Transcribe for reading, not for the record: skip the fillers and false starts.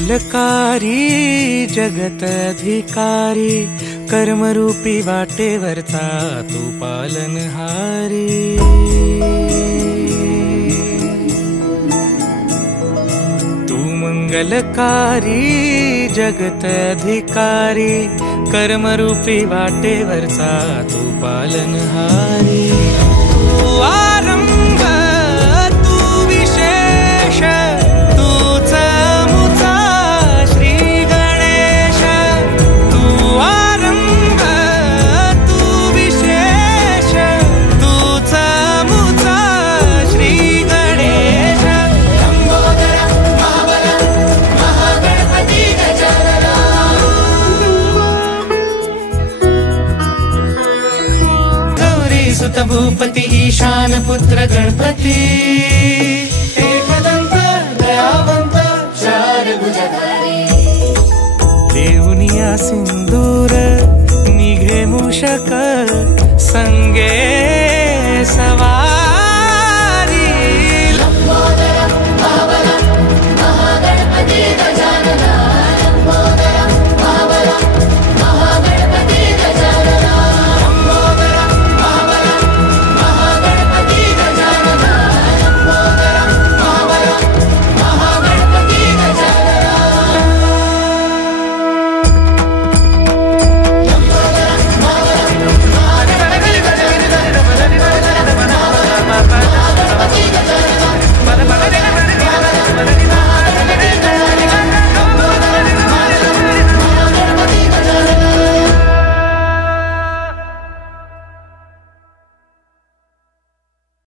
मंगलकारी जगत अधिकारी, कर्मरूपी वाटेवरचा तू पालनहारी। तू मंगलकारी जगत अधिकारी, कर्मरूपी वाटेवरचा तू पालनहारी। तू आरंभ तू विशेष, तूच मुचा श्री गणेश। तू आरंभ तू विशेष, तूच मुचा श्री गणेश। लंबोदर महाबल महागणपती गजानना, गौरी सुत भूपती ईशान पुत्र गणपती। एकदंत दयावंत चार भुजधारी, देऊनिया सिंदूर